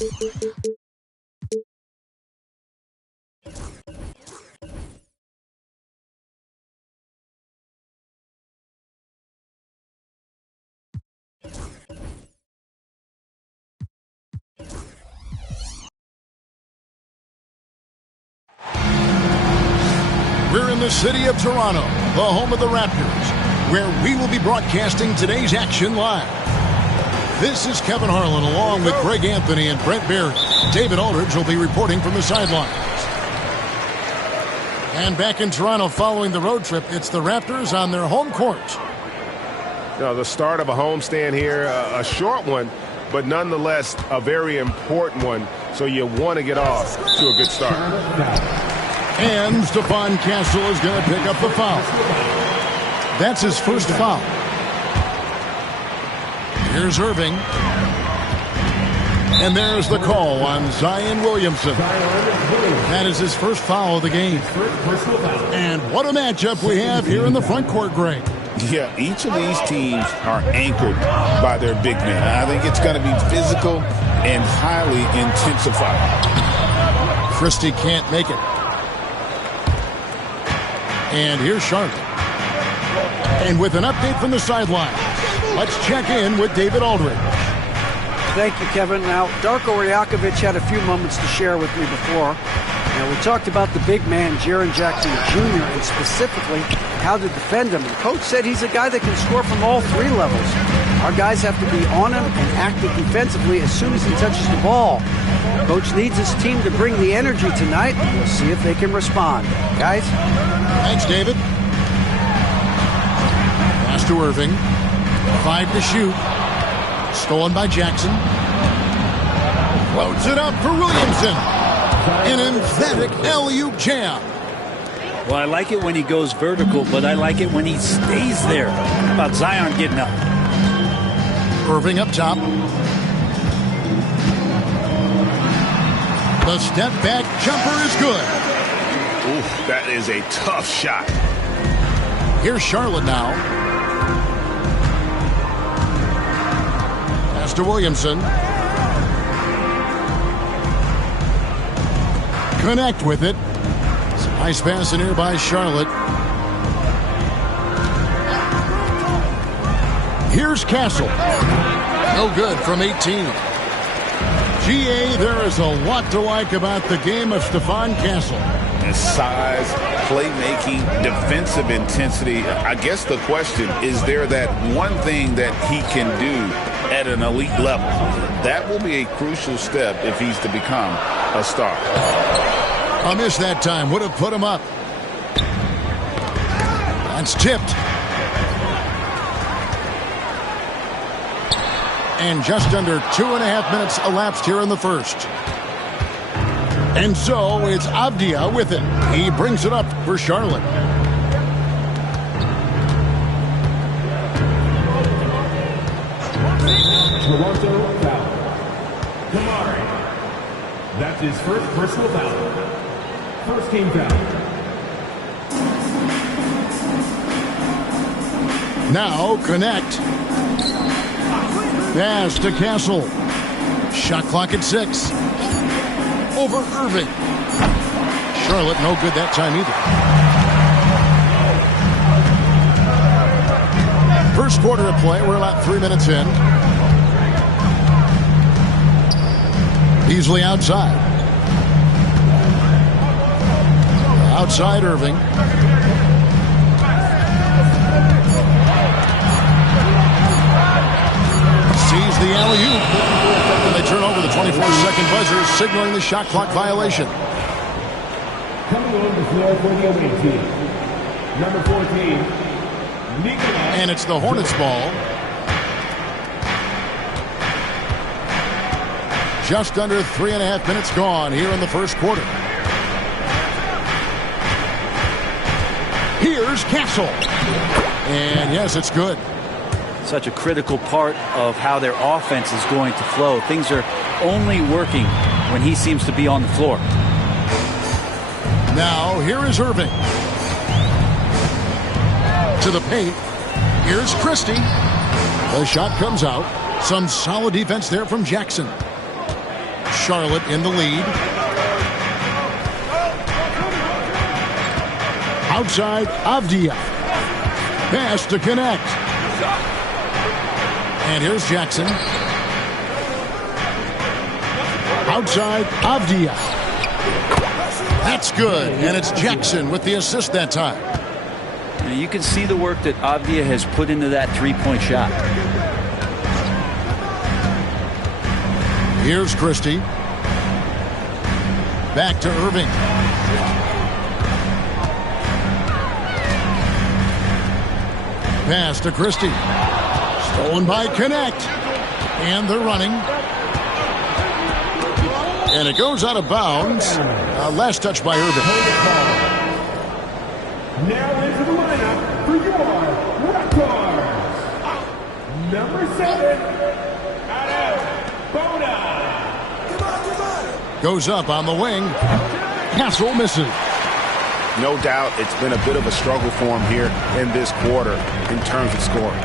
We're in the city of Toronto, the home of the Raptors, where we will be broadcasting today's action live. This is Kevin Harlan along with Greg Anthony and Brent Barry. David Aldridge will be reporting from the sidelines. And back in Toronto following the road trip, it's the Raptors on their home court. You know, the start of a homestand here, a short one, but nonetheless a very important one. So you want to get off to a good start. And Stephon Castle is going to pick up the foul. That's his first foul. Here's Irving. And there's the call on Zion Williamson. That is his first foul of the game. And what a matchup we have here in the front court, Greg. Yeah, each of these teams are anchored by their big men. I think it's going to be physical and highly intensified. Christie can't make it. And here's Charlotte. And with an update from the sideline, let's check in with David Aldridge. Thank you, Kevin. Now, Darko Rajakovic had a few moments to share with me before. Now, we talked about the big man, Jaren Jackson Jr., and specifically how to defend him. And Coach said he's a guy that can score from all three levels. Our guys have to be on him and active defensively as soon as he touches the ball. Coach needs his team to bring the energy tonight. We'll see if they can respond. Guys? Thanks, David. Pass to Irving. 5 to shoot. Stolen by Jackson. Floats it up for Williamson. An emphatic alley-oop jam. Well, I like it when he goes vertical, but I like it when he stays there. How about Zion getting up? Irving up top. The step back jumper is good. Ooh, that is a tough shot. Here's Charlotte now. Pass to Williamson. Connect with it. Some nice pass in here by Charlotte. Here's Castle. No good from 18. GA, there is a lot to like about the game of Stephon Castle. His size, playmaking, defensive intensity. I guess the question, is there that one thing that he can do at an elite level? That will be a crucial step if he's to become a star. I missed that time. Would have put him up. That's tipped. And just under 2.5 minutes elapsed here in the first. And so it's Avdia with it. He brings it up for Charlotte. Toronto foul. Kamari. That's his first personal foul. First team foul. Now connect. Pass to Castle. Shot clock at 6. Over Irving. Charlotte no good that time either. First quarter of play. We're about 3 minutes in. Easily outside. Outside Irving. Sees the alley-oop. And they turn over the 24-second buzzer, signaling the shot clock violation. Coming on the floor for the away team. Number 14, Nikolai. And it's the Hornets ball. Just under 3.5 minutes gone here in the first quarter. Here's Castle. And yes, it's good. Such a critical part of how their offense is going to flow. Things are only working when he seems to be on the floor. Now, here is Irving. To the paint. Here's Christie. The shot comes out. Some solid defense there from Jackson. Charlotte in the lead. Outside, Avdia. Pass to connect. And here's Jackson. Outside, Avdia. That's good. And it's Jackson with the assist that time. You can see the work that Avdia has put into that three-point shot. Here's Christie. Back to Irving. Pass to Christie. Stolen by Connect. And they're running. And it goes out of bounds. Last touch by Irving. Now into the lineup for your Raptors. Number 7, Bona. Goes up on the wing. Castle misses. No doubt it's been a bit of a struggle for him here in this quarter in terms of scoring.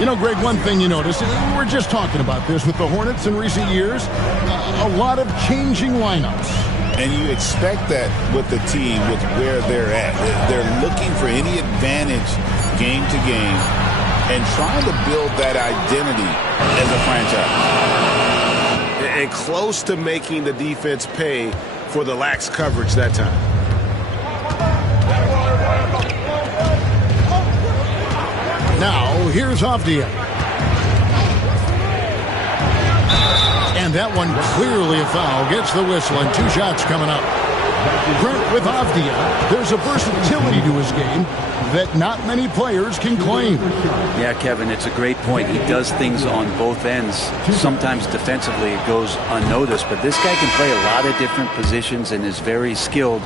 You know, Greg, one thing you notice, we're just talking about this with the Hornets in recent years, a lot of changing lineups. And you expect that with the team, with where they're at. They're looking for any advantage game to game and trying to build that identity as a franchise. And close to making the defense pay for the lax coverage that time. Now, here's Avdia. And that one clearly a foul. Gets the whistle and 2 shots coming up. Brent, with Avdia, there's a versatility to his game that not many players can claim. Yeah, Kevin, it's a great point. He does things on both ends. Sometimes defensively it goes unnoticed, but this guy can play a lot of different positions and is very skilled.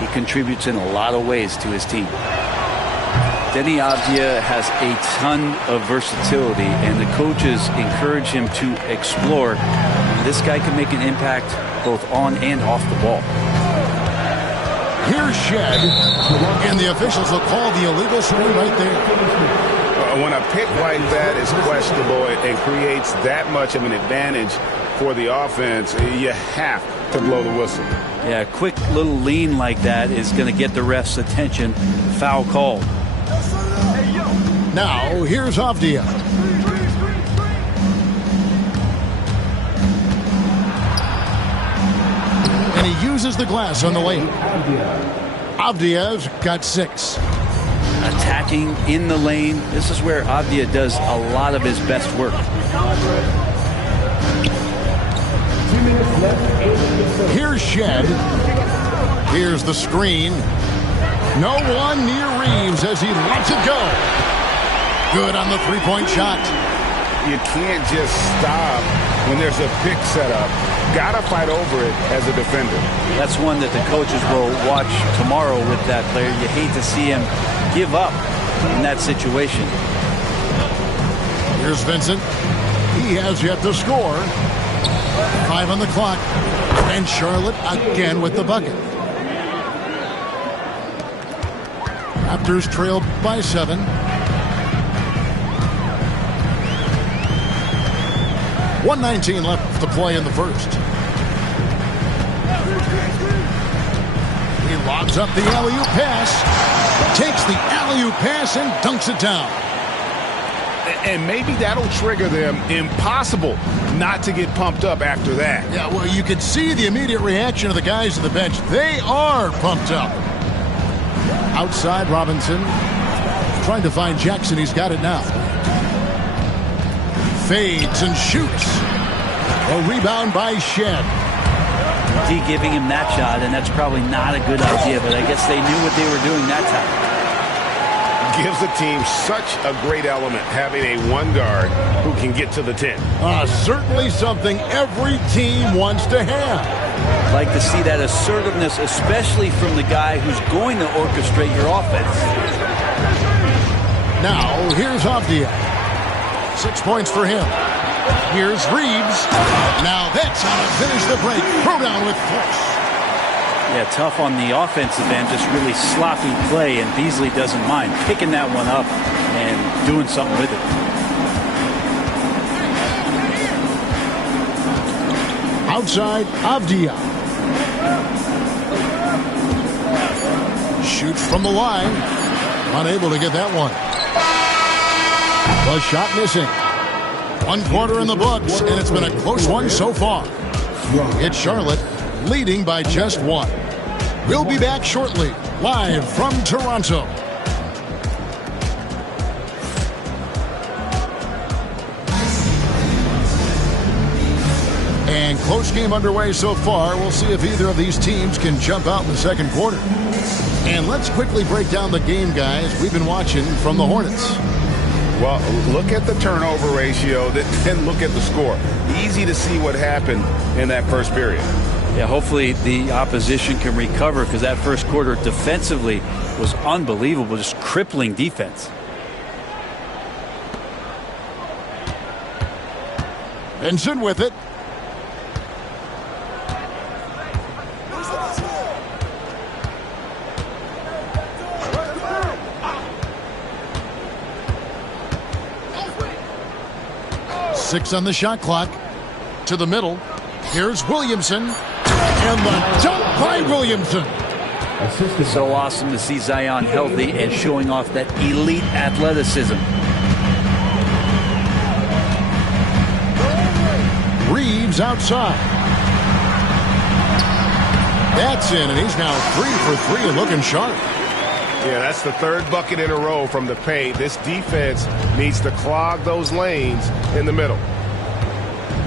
He contributes in a lot of ways to his team. Deni Avdia has a ton of versatility, and the coaches encourage him to explore. This guy can make an impact both on and off the ball. Here's Shed, and the officials will call the illegal swing right there. When a pick like that is questionable and creates that much of an advantage for the offense, you have to blow the whistle. Yeah, a quick little lean like that is going to get the ref's attention. Foul call. Now, here's Avdia. And he uses the glass on the lane. Avdia's got 6. Attacking in the lane. This is where Avdia does a lot of his best work. Here's Shed. Here's the screen. No one near Reeves as he lets it go. Good on the three-point shot. You can't just stop when there's a pick set up. Got to fight over it as a defender. That's one that the coaches will watch tomorrow with that player. You hate to see him give up in that situation. Here's Vincent. He has yet to score. 5 on the clock. And Charlotte again with the bucket. Raptors trail by 7. .119 left to play in the first. He lobs up the alley-oop pass, takes the alley-oop pass and dunks it down. And maybe that'll trigger them. Impossible not to get pumped up after that. Yeah, well, you could see the immediate reaction of the guys on the bench. They are pumped up. Outside, Robinson trying to find Jackson. He's got it now. Fades and shoots. A rebound by Shed. D giving him that shot, and that's probably not a good idea, but I guess they knew what they were doing that time. Gives the team such a great element, having a one guard who can get to the 10. Certainly something every team wants to have. I'd like to see that assertiveness, especially from the guy who's going to orchestrate your offense. Now, here's Avdia. 6 points for him. Here's Reeves. Now that's how to finish the break. Throw down with force. Yeah, tough on the offensive end, just really sloppy play, and Beasley doesn't mind picking that one up and doing something with it. outside Avdia. Shoots from the line. Unable to get that one. The shot missing. 1 quarter in the books, and it's been a close one so far. It's Charlotte leading by just 1. We'll be back shortly, live from Toronto. And close game underway so far. We'll see if either of these teams can jump out in the second quarter. And let's quickly break down the game, guys, we've been watching from the Hornets. Well, look at the turnover ratio, then look at the score. Easy to see what happened in that first period. Yeah, hopefully the opposition can recover, because that first quarter defensively was unbelievable, just crippling defense. Vincent with it. Six on the shot clock. To the middle. Here's Williamson. And the dunk by Williamson. So awesome to see Zion healthy and showing off that elite athleticism. Reeves outside. That's in, and he's now 3 for 3 and looking sharp. Yeah, that's the 3rd bucket in a row from the paint. This defense needs to clog those lanes in the middle.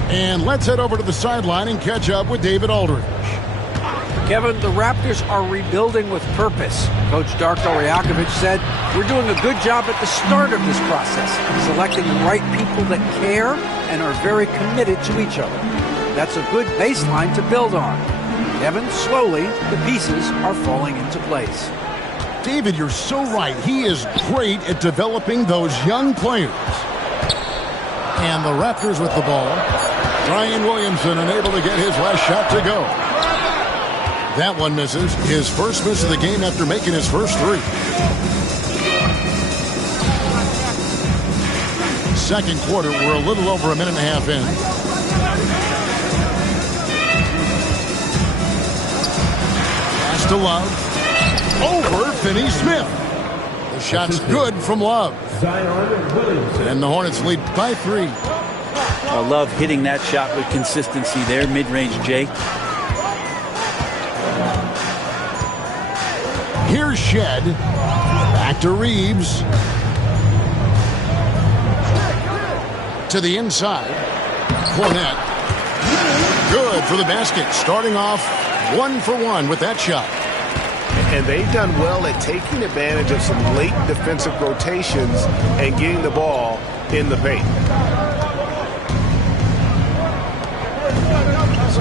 And let's head over to the sideline and catch up with David Aldridge. Kevin, the Raptors are rebuilding with purpose. Coach Darko Rajakovic said, "We're doing a good job at the start of this process, selecting the right people that care and are very committed to each other. That's a good baseline to build on." Kevin, slowly, the pieces are falling into place. David, you're so right. He is great at developing those young players. And the Raptors with the ball. Brian Williamson unable to get his last shot to go. That one misses. His first miss of the game after making his first 3. Second quarter, we're a little over a minute and a half in. Pass to Love. Over Finney Smith. The shot's good from Love. And the Hornets lead by 3. I love hitting that shot with consistency there, mid-range Jake. Here's Shed. Back to Reeves. To the inside. Hornet. Good for the basket. Starting off 1 for 1 with that shot. And they've done well at taking advantage of some late defensive rotations and getting the ball in the paint.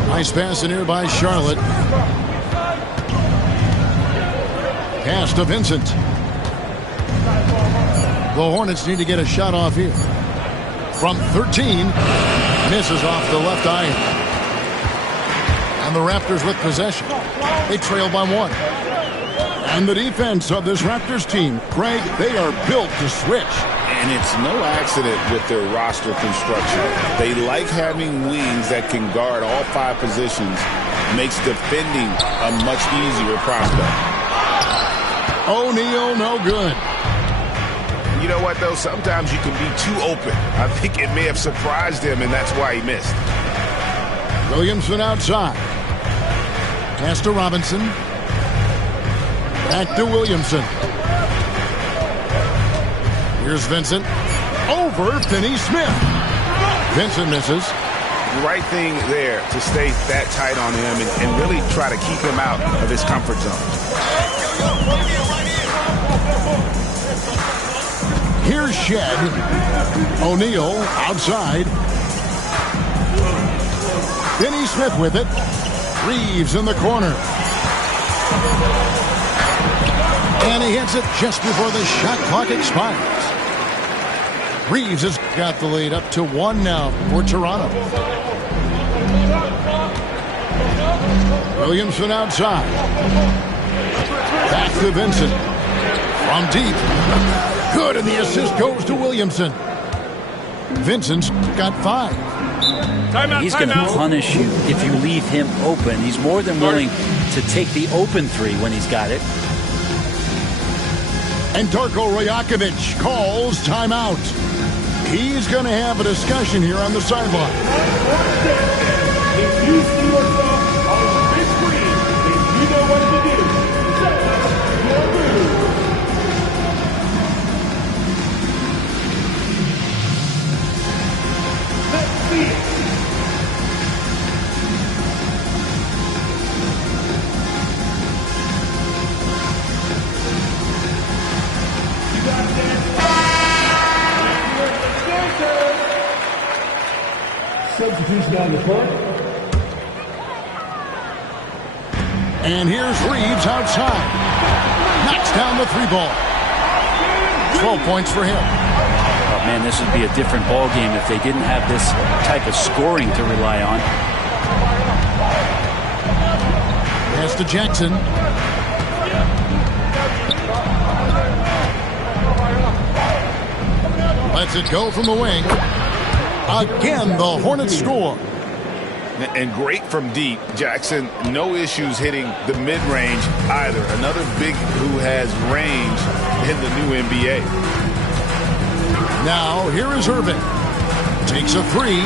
Nice pass in here by Charlotte. Pass to Vincent. The Hornets need to get a shot off here. From 13, misses off the left iron. And the Raptors with possession. They trail by 1. And the defense of this Raptors team, Greg, they are built to switch. And it's no accident with their roster construction. They like having wings that can guard all 5 positions. Makes defending a much easier prospect. O'Neal, no good. You know what, though? Sometimes you can be too open. I think it may have surprised him, and that's why he missed. Williamson outside. Pass to Robinson. Back to Williamson. Here's Vincent. Over Finney Smith. Vincent misses. Right thing there to stay that tight on him and really try to keep him out of his comfort zone. Here's Shed. O'Neal outside. Finney Smith with it. Reeves in the corner. And he hits it just before the shot clock expires. Reeves has got the lead up to 1 now for Toronto. Williamson outside. Back to Vincent. From deep. Good, and the assist goes to Williamson. Vincent's got 5. He's going to punish you if you leave him open. He's more than willing to take the open 3 when he's got it. And Darko Rajakovic calls timeout. He's going to have a discussion here on the sideline. If you see yourself on this screen, if you know what to do, set your move. Let's see it. You got that. Substitution on the court. And here's Reeves outside. Knocks down the 3 ball. 12 points for him. Oh, man, this would be a different ball game if they didn't have this type of scoring to rely on. Pass to Jackson. Lets it go from the wing. Again, the Hornets score. And great from deep. Jackson, no issues hitting the mid-range either. Another big who has range in the new NBA. Now, here is Irving. Takes a 3.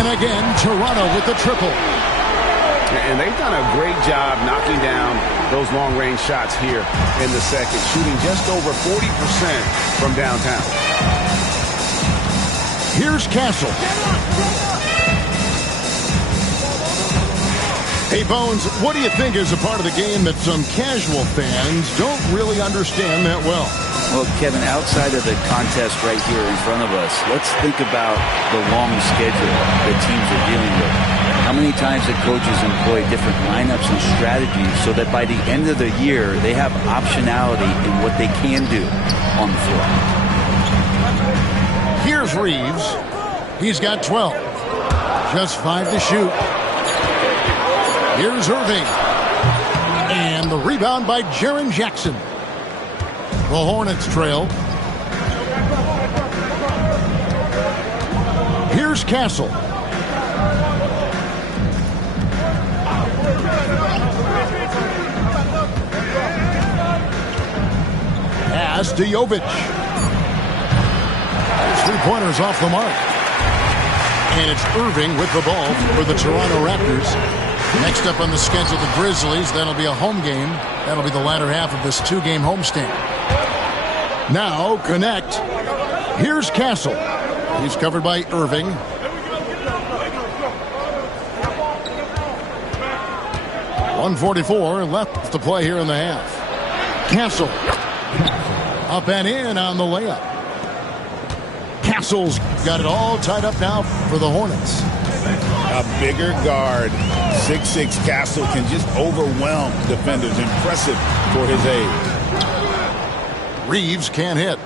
And again, Toronto with the triple. And they've done a great job knocking down those long-range shots here in the second, shooting just over 40% from downtown. Here's Castle. Hey, Bones, what do you think is a part of the game that some casual fans don't really understand that well? Well, Kevin, outside of the contest right here in front of us, let's think about the long schedule that teams are dealing with. How many times that coaches employ different lineups and strategies so that by the end of the year, they have optionality in what they can do on the floor. Here's Reeves. He's got 12. Just 5 to shoot. Here's Irving. And the rebound by Jaren Jackson. The Hornets trail. Here's Castle. Pass to Jovic. 3-pointers off the mark. And it's Irving with the ball for the Toronto Raptors. Next up on the schedule, the Grizzlies. That'll be a home game. That'll be the latter half of this 2-game homestand. Now, connect. Here's Castle. He's covered by Irving. .144 left to play here in the half. Castle. Up and in on the layup. Castle's got it all tied up now for the Hornets. A bigger guard, 6'6" Castle, can just overwhelm defenders. Impressive for his age. Reeves can't hit.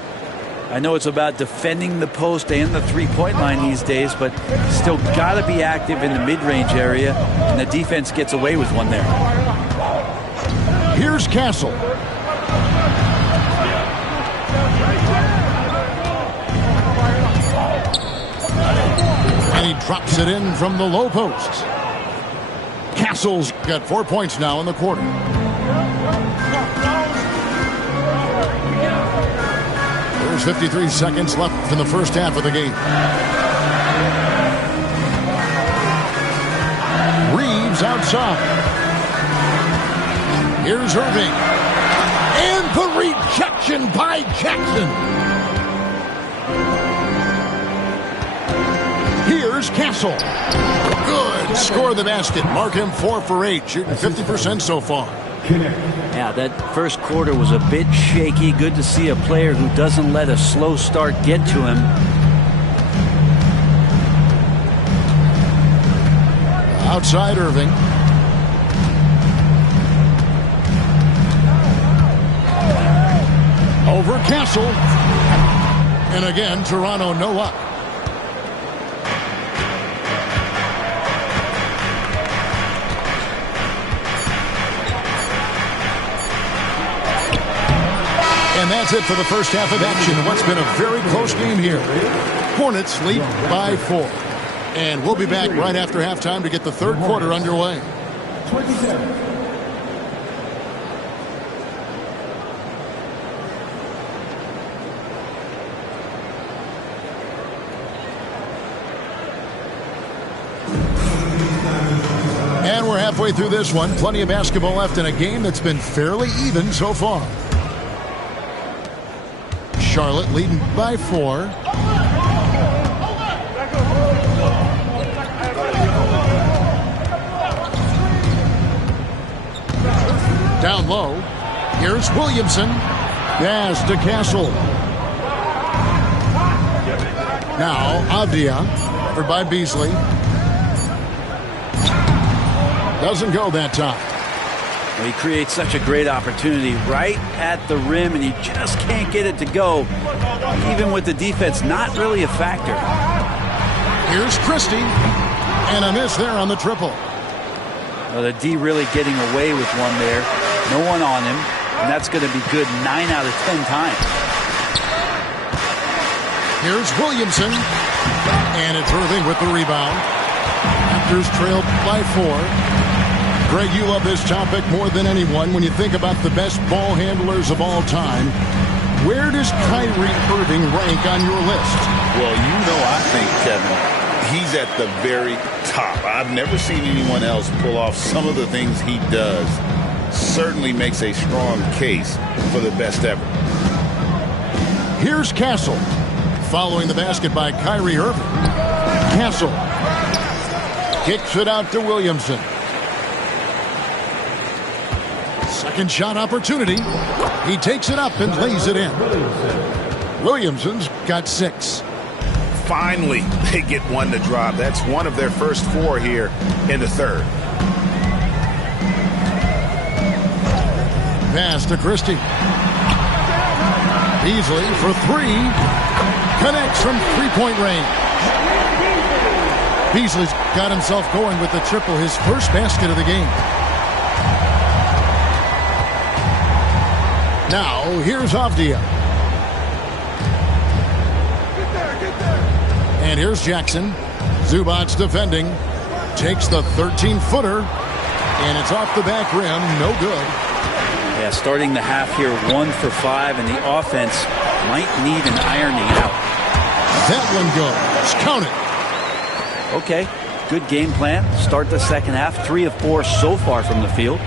I know it's about defending the post and the 3-point line these days, but still got to be active in the mid-range area, and the defense gets away with one there. Here's Castle. And he drops it in from the low post. Castle's got 4 points now in the quarter. There's 53 seconds left in the first half of the game. Reeves outside. Here's Irving. And the rejection by Jackson. Here's Castle. Good. Score the basket. Mark him 4 for 8. Shooting 50% so far. Yeah, that first quarter was a bit shaky. Good to see a player who doesn't let a slow start get to him. Outside Irving. Over Castle. And again, Toronto no luck. And that's it for the first half of action in what's been a very close game here. Hornets lead by 4. And we'll be back right after halftime to get the third quarter underway. 27. And we're halfway through this one. Plenty of basketball left in a game that's been fairly even so far. Charlotte leading by 4. Down low. Here's Williamson. Pass to Castle. Now Avdia. Covered by Beasley. Doesn't go that time. He creates such a great opportunity right at the rim, and he just can't get it to go. Even with the defense not really a factor. Here's Christie. And a miss there on the triple. Well, the D really getting away with one there. No one on him, and that's going to be good 9 out of 10 times. Here's Williamson. And it's Irving with the rebound. Raptors trailed by 4. Greg, you love this topic more than anyone. When you think about the best ball handlers of all time, where does Kyrie Irving rank on your list? Well, I think, Kevin, he's at the very top. I've never seen anyone else pull off some of the things he does. Certainly makes a strong case for the best ever. Here's Castle. Following the basket by Kyrie Irving. Castle kicks it out to Williamson. Second shot opportunity. He takes it up and lays it in. Williamson's got 6. Finally, they get one to drop. That's one of their first 4 here in the third. Pass to Christie. Beasley for 3. Connects from three-point range. Beasley's got himself going with the triple, his first basket of the game. Now, here's Avdia. And here's Jackson. Zubac's defending. Takes the 13-footer. And it's off the back rim. No good. Yeah, starting the half here 1 for 5, and the offense might need an ironing out. That one goes. Count it. Okay, good game plan. Start the second half. 3 of 4 so far from the field.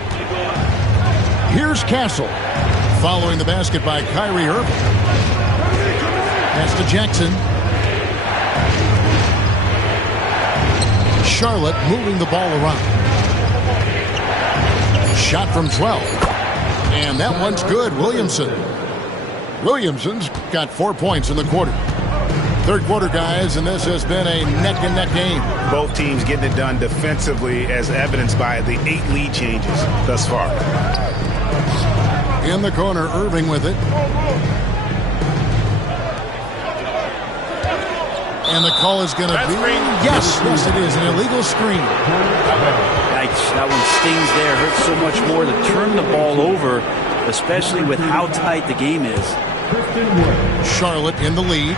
Here's Castle. Following the basket by Kyrie Irving. Pass to Jackson. Charlotte moving the ball around. Shot from 12. And that one's good. Williamson's got 4 points in the quarter. Third quarter, guys, and this has been a neck-and-neck game. Both teams getting it done defensively, as evidenced by the 8 lead changes thus far. In the corner, Irving with it. And the call is going to be... Yes, it is. An illegal screen. Yikes, that one stings there. Hurts so much more to turn the ball over, especially with how tight the game is. Charlotte in the lead.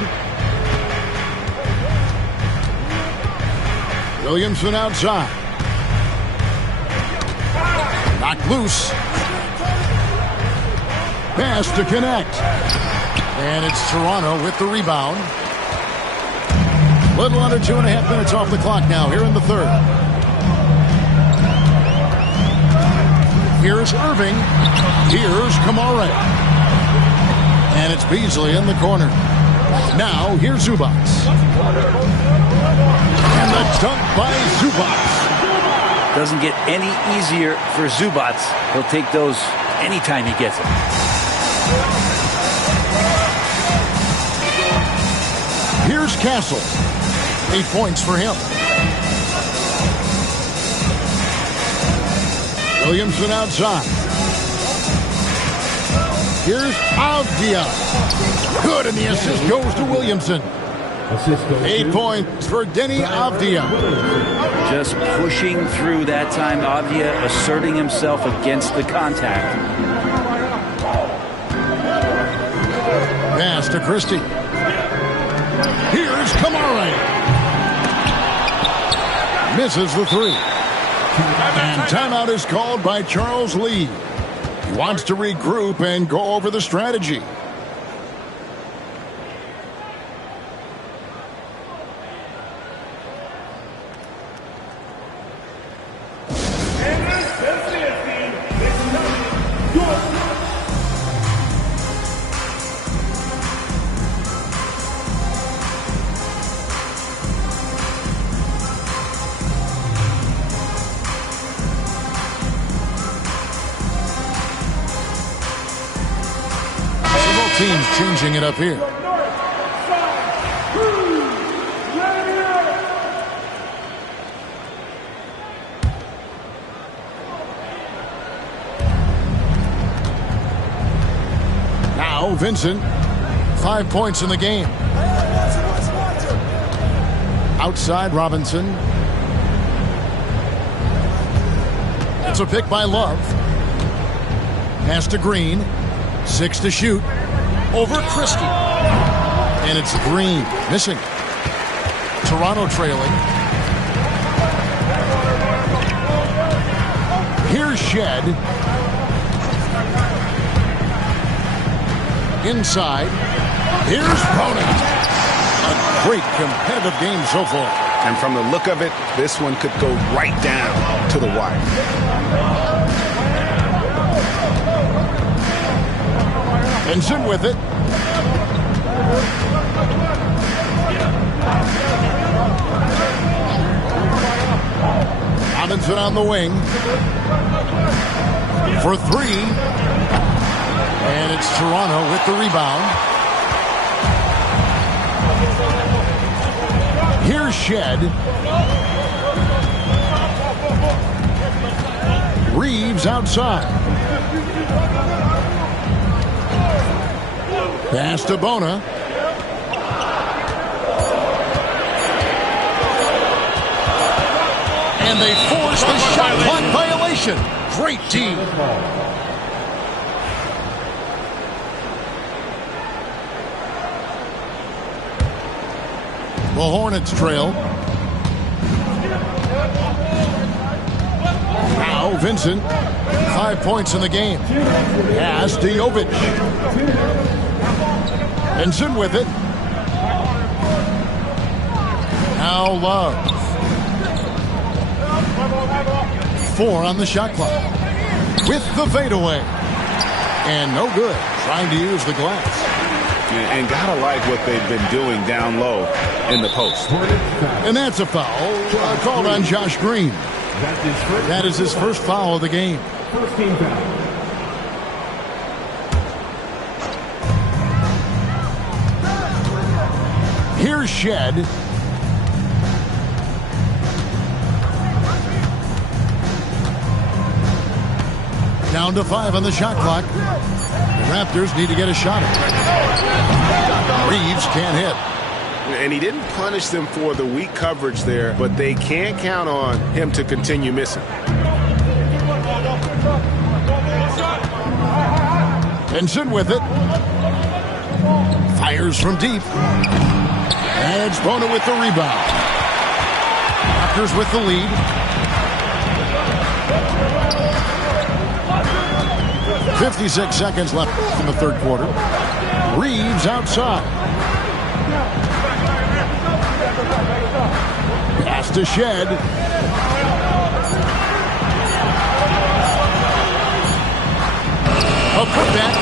Williamson outside. Knocked loose. Pass to connect. And it's Toronto with the rebound. Little under 2.5 minutes off the clock now here in the third. Here's Irving. Here's Kamara. And it's Beasley in the corner. Now here's Zubac. And the dunk by Zubac. Doesn't get any easier for Zubac. He'll take those anytime he gets it. Here's Castle. 8 points for him. Williamson outside. Here's Avdia. Good, and the assist goes to Williamson. 8 points for Denny Avdia. Just pushing through that time. Avdia asserting himself against the contact. pass to Christie. Here's Kamara. Misses the three. And timeout is called by Charles Lee. He wants to regroup and go over the strategy. Teams changing it up here. Now Vincent, 5 points in the game. Outside Robinson. It's a pick by Love. Pass to Green. 6 to shoot. Over Christie. And it's Green missing. Toronto trailing. Here's Shed. Inside. Here's Cronin. A great competitive game so far. And from the look of it, this one could go right down to the wire. Vincent with it. Robinson on the wing. For three. And it's Toronto with the rebound. Here's Shed. Reeves outside. Pass to Bona. And they force the shot clock violation. Great team. The Hornets trail. Now Vincent. 5 points in the game. Pass to Jovic. Vincent with it. Now Love. 4 on the shot clock. With the fadeaway. And no good. Trying to use the glass. And gotta like what they've been doing down low in the post. And that's a foul called on Josh Green. That is his first foul of the game. First team foul. Here's Shed. Down to 5 on the shot clock. The Raptors need to get a shot at it. Reeves can't hit. And he didn't punish them for the weak coverage there, but they can't count on him to continue missing. Vincent with it. Fires from deep. And it's Bona with the rebound. Raptors with the lead. .56 seconds left in the third quarter. Reeves outside. Pass to Shed. A putback.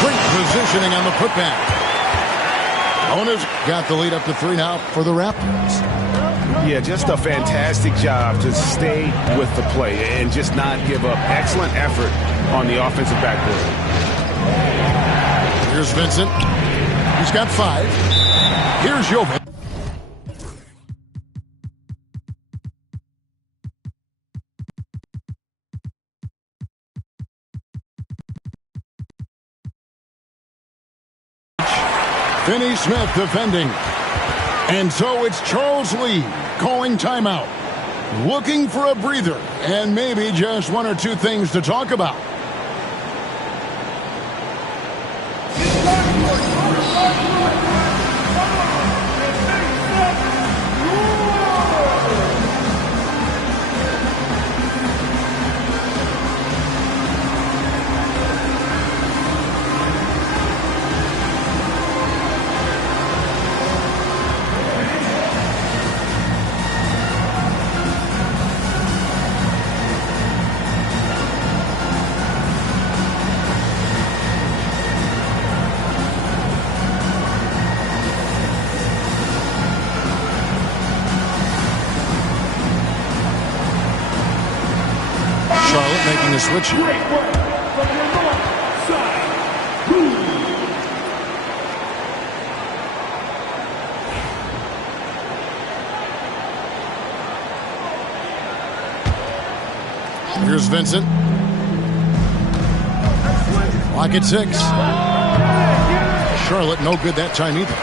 Great positioning on the putback. Bona's got the lead up to 3 now for the Raptors. Yeah, just a fantastic job to stay with the play and just not give up. Excellent effort on the offensive backboard. Here's Vincent. He's got 5. Here's Jovic. Finney Smith defending. And so it's Charles Lee calling timeout. Looking for a breather and maybe just 1 or 2 things to talk about. to switch it. Great work from your north side. Here's Vincent. Lock at 6. Charlotte no good that time either.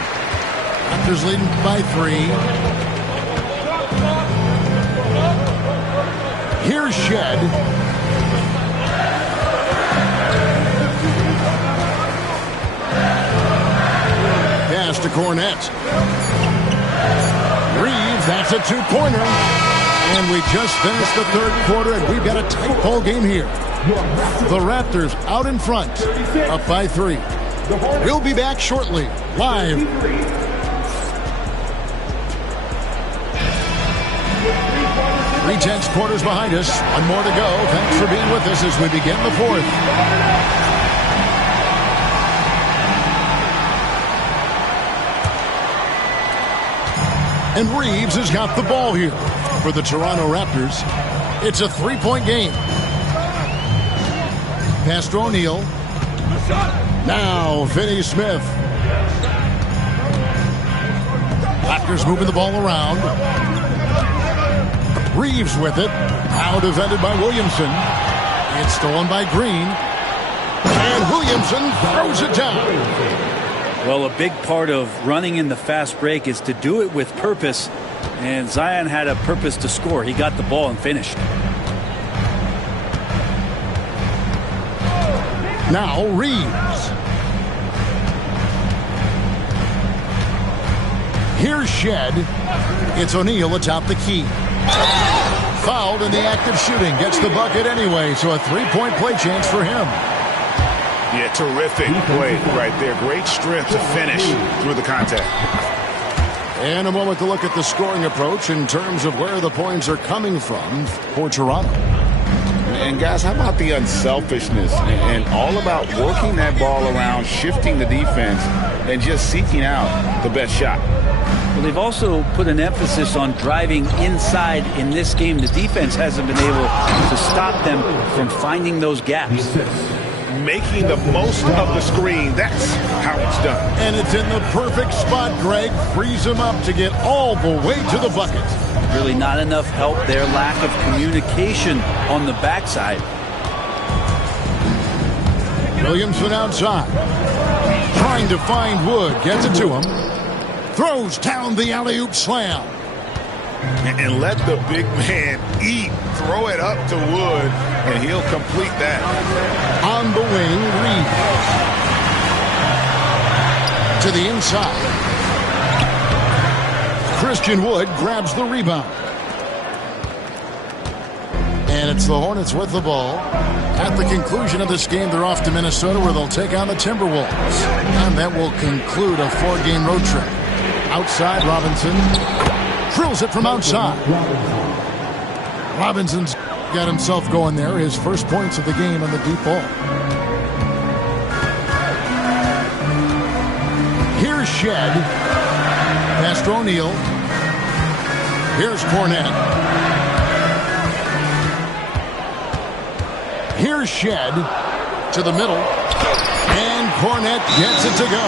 Raptors leading by 3. Here's Shed. Pass to Cornette. Reeves, that's a two-pointer. And we just finished the third quarter, and we've got a tight ball game here. The Raptors out in front, up by 3. We'll be back shortly, live. 3/10 quarters behind us. One more to go. Thanks for being with us as we begin the fourth. And Reeves has got the ball here for the Toronto Raptors. It's a 3-point game. Pass to O'Neal. Now Finney Smith. Raptors moving the ball around. Reeves with it. Now defended by Williamson. It's stolen by Green. And Williamson throws it down. Well, a big part of running in the fast break is to do it with purpose. And Zion had a purpose to score. He got the ball and finished. Now Reeves. Here's Shed. It's O'Neal atop the key. Fouled in the act of shooting. Gets the bucket anyway, so a 3-point play chance for him. Yeah, terrific play right there. Great strength to finish through the contact. And a moment to look at the scoring approach in terms of where the points are coming from for Toronto. And guys, how about the unselfishness and all about working that ball around, shifting the defense, and just seeking out the best shot. Well, they've also put an emphasis on driving inside in this game. The defense hasn't been able to stop them from finding those gaps. Making the most of the screen. That's how it's done. And it's in the perfect spot, Greg. Frees him up to get all the way to the bucket. Really not enough help there. Lack of communication on the backside. Williamson outside. Trying to find Wood. Gets it to him. Throws down the alley-oop slam. And let the big man eat. Throw it up to Wood, and he'll complete that. On the wing, Reeves. To the inside. Christian Wood grabs the rebound. And it's the Hornets with the ball. At the conclusion of this game, they're off to Minnesota, where they'll take on the Timberwolves. And that will conclude a 4-game road trip. Outside, Robinson drills it from outside. Robinson's got himself going there. His first points of the game on the deep ball. Here's Shed. Pass to O'Neal. Here's Cornette. Here's Shed to the middle. And Cornette gets it to go.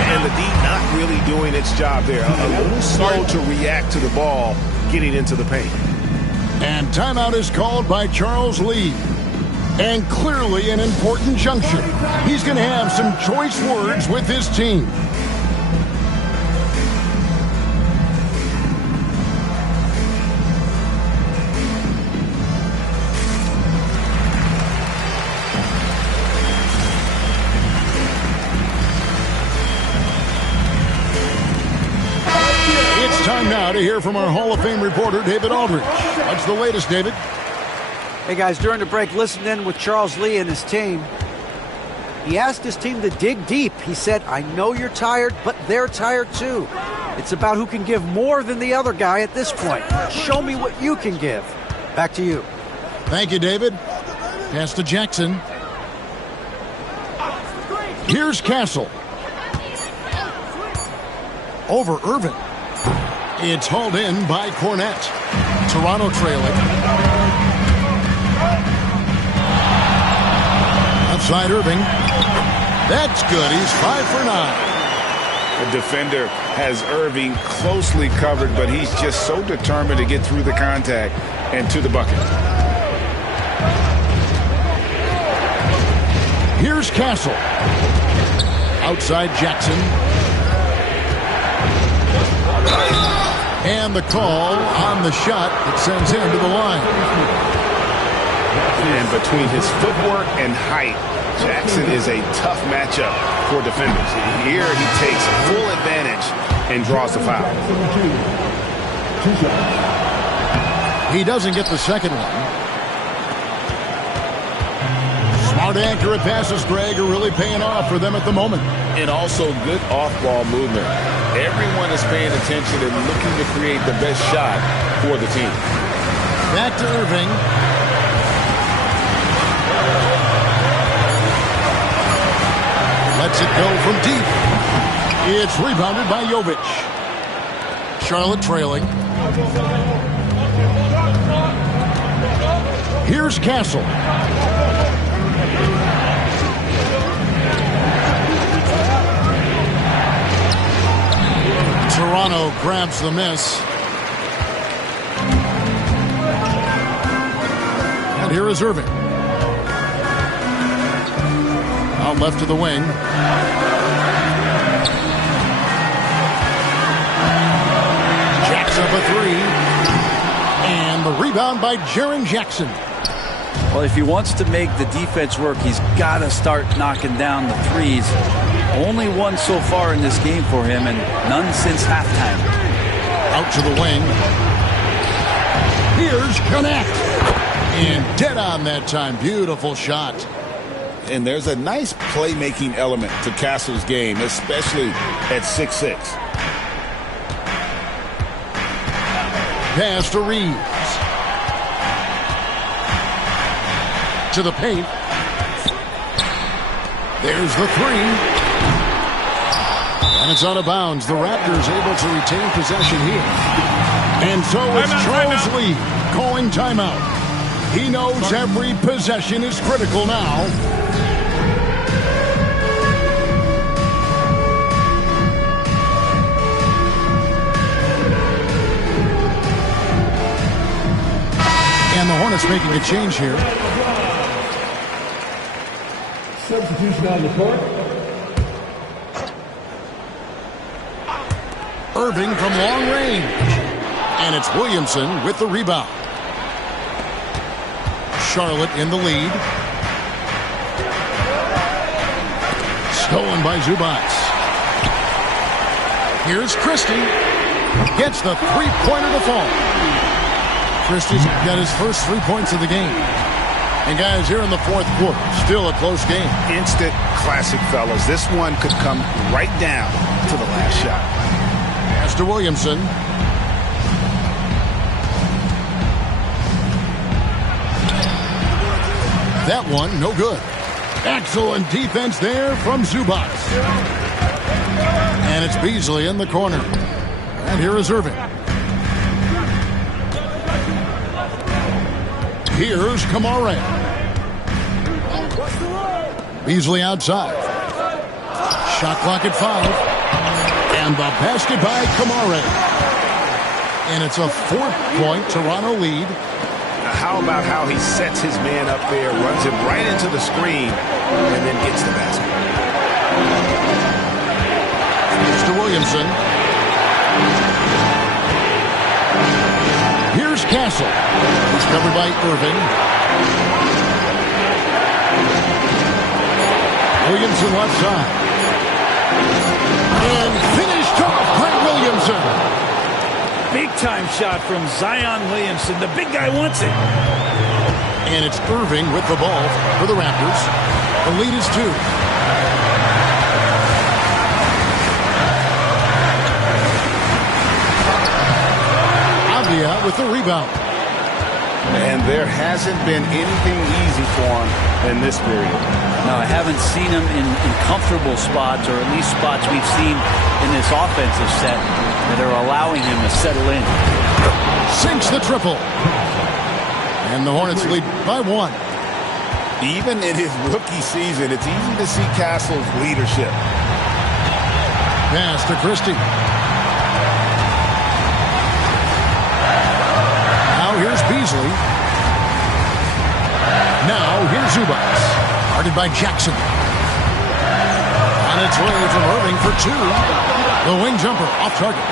And the D not really doing its job there. A little slow to react to the ball getting into the paint. And timeout is called by Charles Lee. And clearly an important juncture. He's going to have some choice words with his team. Time now to hear from our Hall of Fame reporter, David Aldridge. What's the latest, David? Hey, guys, during the break, listen in with Charles Lee and his team. He asked his team to dig deep. He said, I know you're tired, but they're tired too. It's about who can give more than the other guy at this point. Show me what you can give. Back to you. Thank you, David. Pass to Jackson. Here's Castle. Over Irvin. It's hauled in by Cornette. Toronto trailing. Outside Irving. That's good. He's 5 for 9. The defender has Irving closely covered, but he's just so determined to get through the contact and to the bucket. Here's Castle. Outside Jackson. And the call on the shot that sends him to the line. And between his footwork and height, Jackson is a tough matchup for defenders. Here he takes full advantage and draws the foul. He doesn't get the second one. Smart, accurate passes, Greg, are really paying off for them at the moment. And also good off-ball movement. Everyone is paying attention and looking to create the best shot for the team. Back to Irving. Lets it go from deep. It's rebounded by Jovic. Charlotte trailing. Here's Castle. Toronto grabs the miss. And here is Irving. Out left to the wing. Jacks up a three. And the rebound by Jaren Jackson. Well, if he wants to make the defense work, he's got to start knocking down the threes. Only one so far in this game for him, and none since halftime. Out to the wing. Here's Connect. And dead on that time. Beautiful shot. And there's a nice playmaking element to Castle's game, especially at 6'6". Pass to Reeves. To the paint. There's the three. And it's out of bounds. The Raptors able to retain possession here. And so it's Charles Lee calling timeout. He knows every possession is critical now. And the Hornets making a change here. Substitution on the court. Irving from long range. And it's Williamson with the rebound. Charlotte in the lead. Stolen by Zubats. Here's Christie. Gets the three-pointer to fall. Christie's got his first 3 points of the game. And guys, here in the fourth quarter, still a close game. Instant classic, fellas. This one could come right down to the last shot. Pass to Williamson. That one, no good. Excellent defense there from Zubats. And it's Beasley in the corner. And here is Irving. Here's Kamara. Beasley outside. Shot clock at 5. And the basket by Kamara. And it's a 4-point Toronto lead. How about how he sets his man up there, runs him right into the screen, and then gets the basket. It's to Williamson. Here's Castle. He's covered by Irving. Williamson left side. And finished off by Williamson. Big-time shot from Zion Williamson. The big guy wants it. And it's Irving with the ball for the Raptors. The lead is 2. Avdia with the rebound. And there hasn't been anything easy for him in this period. No, I haven't seen him in comfortable spots, or at least spots we've seen in this offensive set that are allowing him to settle in. Sinks the triple. And the Hornets lead by 1. Even in his rookie season, it's easy to see Castle's leadership. Pass to Christie. Now here's Beasley. Now here's Zubats. Guarded by Jackson. On its way from Irving for two. The wing jumper off target.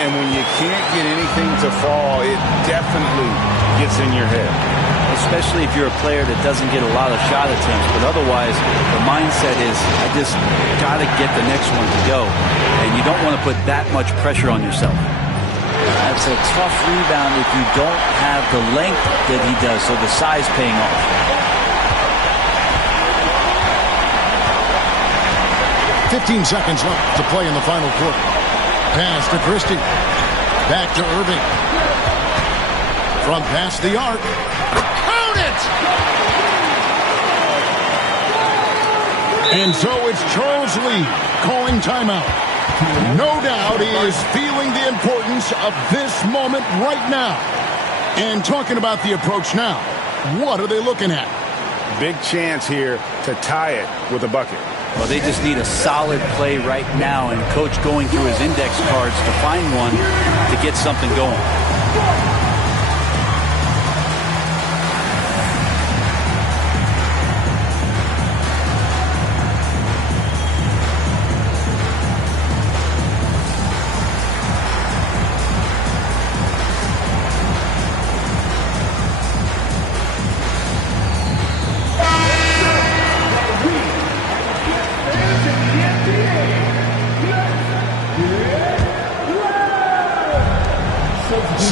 And when you can't get anything to fall, it definitely gets in your head. Especially if you're a player that doesn't get a lot of shot attempts. But otherwise, the mindset is, I just got to get the next one to go. And you don't want to put that much pressure on yourself. That's a tough rebound if you don't have the length that he does, so the size paying off. "15 seconds left to play in the final quarter. Pass to Christie. Back to Irving. From past the arc. Count it! And so it's Charles Lee calling timeout. No doubt he is feeling the importance of this moment right now. And talking about the approach now, what are they looking at? Big chance here to tie it with a bucket. Well, they just need a solid play right now, and Coach going through his index cards to find one to get something going.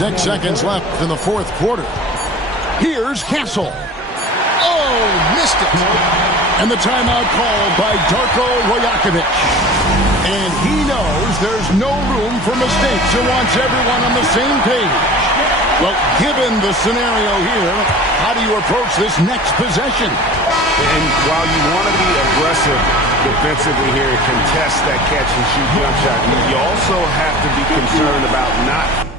6 seconds left in the fourth quarter. Here's Castle. Oh, missed it. And the timeout called by Darko Rajakovic. And he knows there's no room for mistakes and wants everyone on the same page. Well, given the scenario here, how do you approach this next possession? And while you want to be aggressive defensively here, contest that catch and shoot jump shot, you also have to be concerned about not